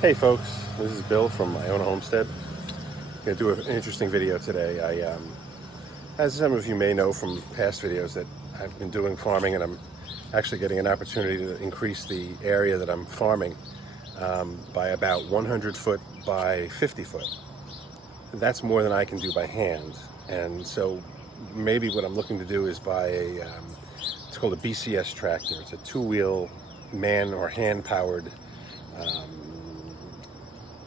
Hey folks, this is Bill from my own homestead. I'm going to do an interesting video today. As some of you may know from past videos, that I've been doing farming, and I'm actually getting an opportunity to increase the area that I'm farming by about 100 foot by 50 foot. That's more than I can do by hand, and so maybe what I'm looking to do is buy it's called a BCS tractor. It's a two-wheel man or hand-powered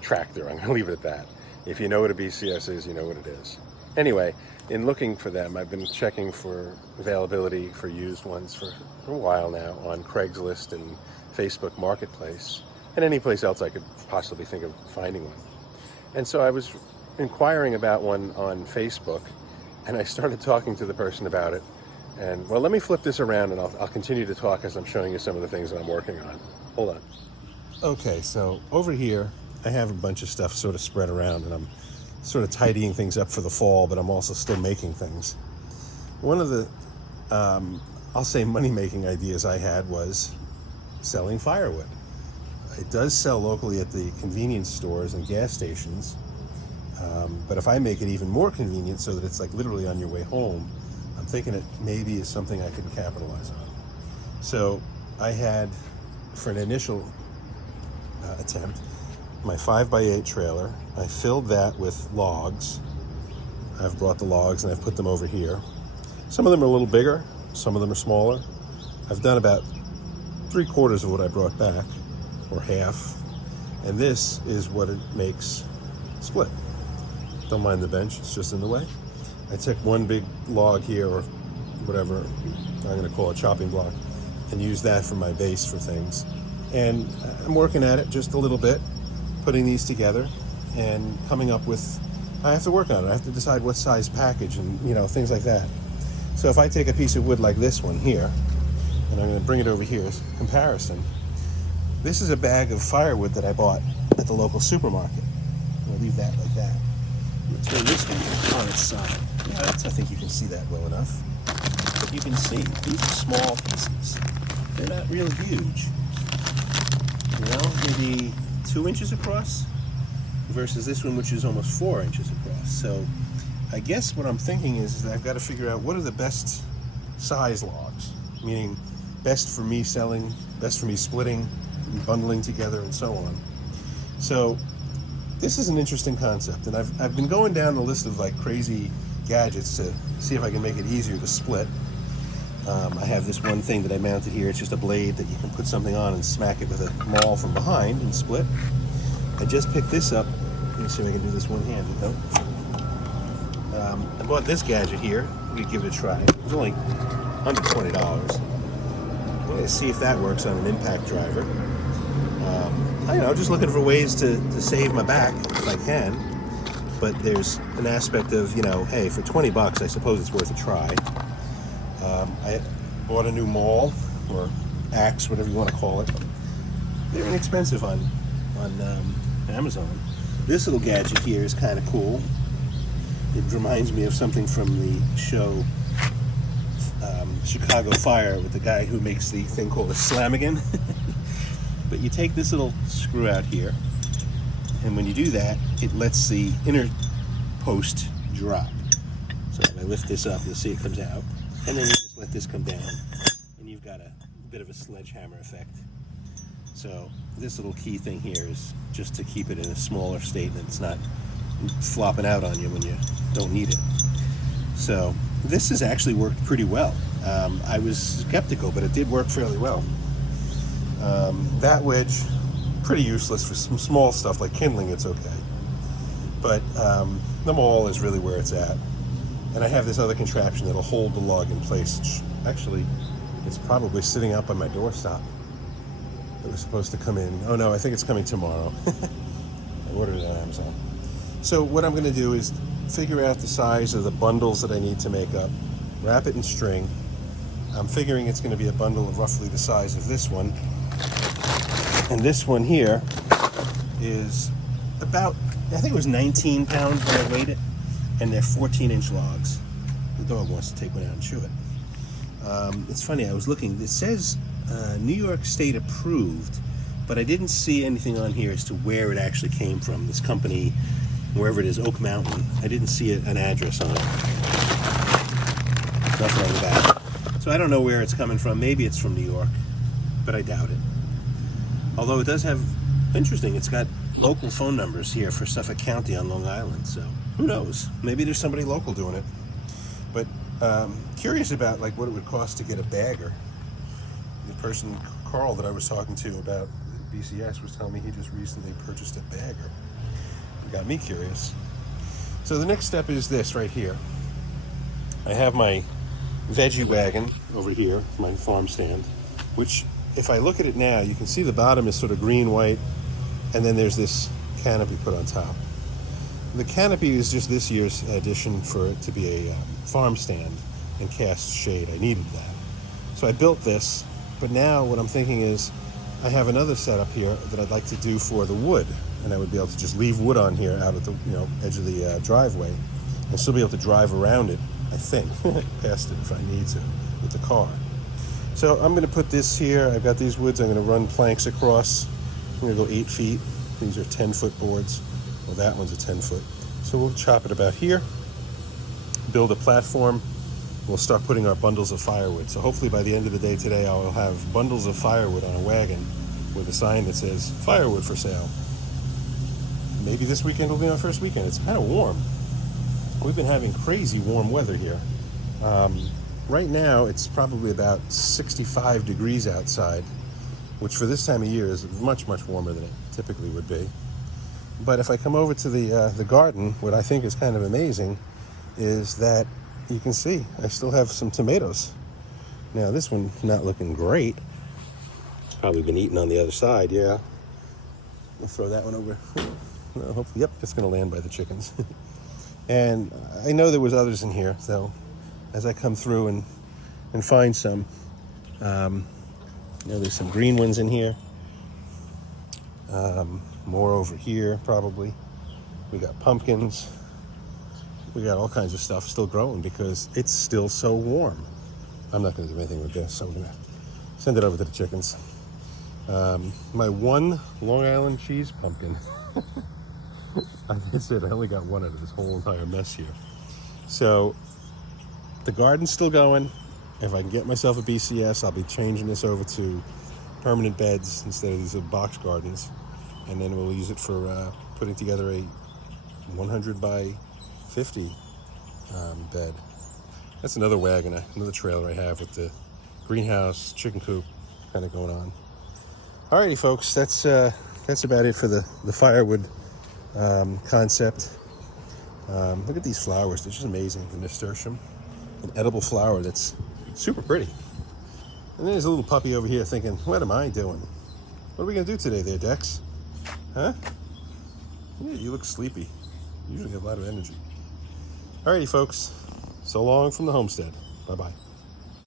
tractor. I'm going to leave it at that. If you know what a BCS is, you know what it is. Anyway, in looking for them, I've been checking for availability for used ones for a while now on Craigslist and Facebook Marketplace and any place else I could possibly think of finding one. And so I was inquiring about one on Facebook, and I started talking to the person about it. And well, let me flip this around and I'll continue to talk as I'm showing you some of the things that I'm working on. Hold on. Okay, so over here I have a bunch of stuff sort of spread around, and I'm sort of tidying things up for the fall, but I'm also still making things. One of the, I'll say, money-making ideas I had was selling firewood. It does sell locally at the convenience stores and gas stations, but if I make it even more convenient so that it's like literally on your way home, I'm thinking it maybe is something I could capitalize on. So I had, for an initial attempt, my 5x8 trailer. I filled that with logs. I've brought the logs and I've put them over here. Some of them are a little bigger, some of them are smaller. I've done about 3/4 of what I brought back, or half, and this is what it makes split. Don't mind the bench, it's just in the way. I took one big log here, or whatever I'm going to call a chopping block, and use that for my base for things. And I'm working at it just a little bit, putting these together and coming up with, I have to work on it. I have to decide what size package and, you know, things like that. So if I take a piece of wood like this one here, and I'm going to bring it over here as a comparison, this is a bag of firewood that I bought at the local supermarket. I'm going to leave that like that. I'm going to turn this one on its side. Yeah, I think you can see that well enough. But you can see, these are small pieces. They're not real huge. You know, maybe 2 inches across versus this one, which is almost 4 inches across. So I guess what I'm thinking is that I've got to figure out what are the best size logs, meaning best for me selling, best for me splitting and bundling together and so on. So this is an interesting concept, and I've been going down the list of like crazy gadgets to see if I can make it easier to split. I have this one thing that I mounted here. It's just a blade that you can put something on and smack it with a maul from behind and split. I just picked this up. Let me see if I can do this one-handed. Nope. I bought this gadget here. We could give it a try. It was only under $20. I'm going to see if that works on an impact driver. I don't know, just looking for ways to save my back if I can. But there's an aspect of, you know, hey, for 20 bucks, I suppose it's worth a try. I bought a new maul, or axe, whatever you want to call it. They're inexpensive on Amazon. This little gadget here is kind of cool. It reminds me of something from the show Chicago Fire, with the guy who makes the thing called a slamigan. But you take this little screw out here, and when you do that, it lets the inner post drop. So if I lift this up, you'll see it comes out. And then you just let this come down, and you've got a bit of a sledgehammer effect. So this little key thing here is just to keep it in a smaller state, and it's not flopping out on you when you don't need it. So this has actually worked pretty well. I was skeptical, but it did work fairly well. That wedge, pretty useless for some small stuff like kindling, it's okay. But the maul is really where it's at. And I have this other contraption that'll hold the log in place. Actually, it's probably sitting out by my doorstop. It was supposed to come in. Oh no, I think it's coming tomorrow. I ordered it on Amazon. So what I'm going to do is figure out the size of the bundles that I need to make up, wrap it in string. I'm figuring it's going to be a bundle of roughly the size of this one. And this one here is about, I think it was 19 pounds when I weighed it. And they're 14-inch logs. The dog wants to take one out and chew it. It's funny, I was looking, it says New York State approved, but I didn't see anything on here as to where it actually came from. This company, wherever it is, Oak Mountain. I didn't see an address on it. Nothing on the back. So I don't know where it's coming from. Maybe it's from New York, but I doubt it. Although it does have, interesting, it's got local phone numbers here for Suffolk County on Long Island, so who knows? Maybe there's somebody local doing it. But curious about like what it would cost to get a bagger. The person, Carl, that I was talking to about BCS was telling me he just recently purchased a bagger. It got me curious. So the next step is this right here. I have my veggie wagon over here, my farm stand, which if I look at it now, you can see the bottom is sort of green-white, and then there's this canopy put on top. The canopy is just this year's addition for it to be a farm stand and cast shade. I needed that. So I built this, but now what I'm thinking is I have another setup here that I'd like to do for the wood, and I would be able to just leave wood on here out at the edge of the driveway and still be able to drive around it, I think, past it if I need to with the car. So I'm going to put this here. I've got these woods. I'm going to run planks across. I'm going to go 8 feet. These are 10-foot boards. Well, that one's a 10-foot. So we'll chop it about here, build a platform. We'll start putting our bundles of firewood. So hopefully by the end of the day today, I will have bundles of firewood on a wagon with a sign that says firewood for sale. Maybe this weekend will be our first weekend. It's kind of warm. We've been having crazy warm weather here. Right now, it's probably about 65 degrees outside, which for this time of year is much, much warmer than it typically would be. But if I come over to the garden, what I think is kind of amazing is that you can see I still have some tomatoes. Now, this one not looking great. It's probably been eaten on the other side, yeah. I'll throw that one over. Hopefully, yep, it's going to land by the chickens. And I know there was others in here, so as I come through and find some, there's some green ones in here. More over here, probably. We got pumpkins. We got all kinds of stuff still growing because it's still so warm. I'm not going to do anything with this, so we're going to send it over to the chickens. My one Long Island cheese pumpkin. That's it. I only got one out of this whole entire mess here. So the garden's still going. If I can get myself a BCS, I'll be changing this over to permanent beds instead of these box gardens. And then we'll use it for putting together a 100 by 50 bed. That's another wagon, another trailer I have with the greenhouse, chicken coop kind of going on. Alrighty, folks, that's about it for the firewood concept. Look at these flowers. They're just amazing. The nasturtium, an edible flower that's super pretty. And then there's a little puppy over here thinking, what am I doing? What are we going to do today there, Dex? Huh? Yeah, you look sleepy. You usually have a lot of energy. Alrighty, folks. So long from the homestead. Bye-bye.